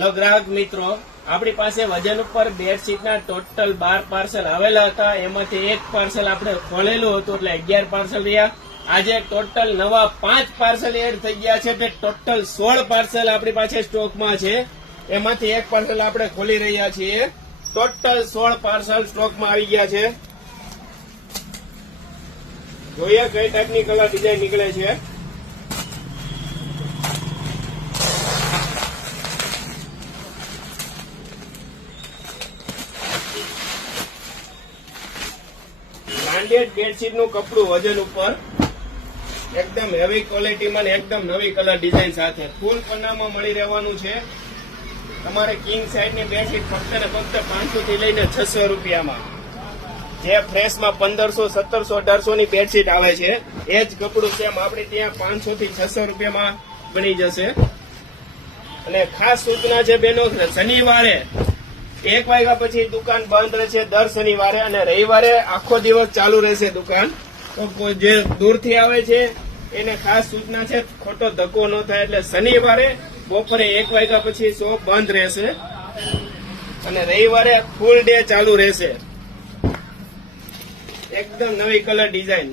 Hello ગ્રાહક મિત્રો, આપણી પાસે વજન ઉપર બેડશીટના ટોટલ 12 પાર્સલ આવેલા હતા. એમાંથી એક પાર્સલ આપણે ખોલેલું હતું એટલે 11 પાર્સલ રહ્યા. આજે ટોટલ નવા 5 પાર્સલ એડ થઈ ગયા છે. ટોટલ 16 પાર્સલ આપણી પાસે સ્ટોકમાં છે. એમાંથી એક પાર્સલ આપણે ખોલી રહ્યા છીએ. ટોટલ 16 પાર્સલ સ્ટોકમાં આવી ગયા છે. જોઈએ કઈ ટાઈપની કલર ડિઝાઇન નીકળે છે. બ્રાન્ડેડ બેડશીટ નું કપડું વજન ઉપર એકદમ હેવી ક્વોલિટીમાં એકદમ નવી કલર ડિઝાઇન સાથે ફૂલ પન્નામાં મળી રહેવાનું છે. તમારે કિંગ સાઇઝ ની બેડશીટ ફક્ત ને ફક્ત 500 થી લઈને 600 રૂપિયામાં, જે ફ્રેશમાં 1500, 1700, 1800 ની બેડશીટ આવે છે એ જ કપડું સેમ આપણે ત્યાં 500 થી 600 રૂપિયામાં બની જશે. અને ખાસ સૂચના છે બેનો, શનિવારે 1 વાગ્યા પછી દુકાન બંધ રહેશે દર શનિવારે, અને રવિવારે આખો દિવસ ચાલુ રહેશે દુકાન. તો જે દૂરથી આવે છે એને ખાસ સૂચના છે, ખોટો ધક્કો ન થાય. એટલે શનિવારે બપોરે 1 વાગ્યા પછી શોપ બંધ રહેશે અને રવિવારે ફૂલ ડે ચાલુ રહેશે. એકદમ નવી કલર ડિઝાઇન.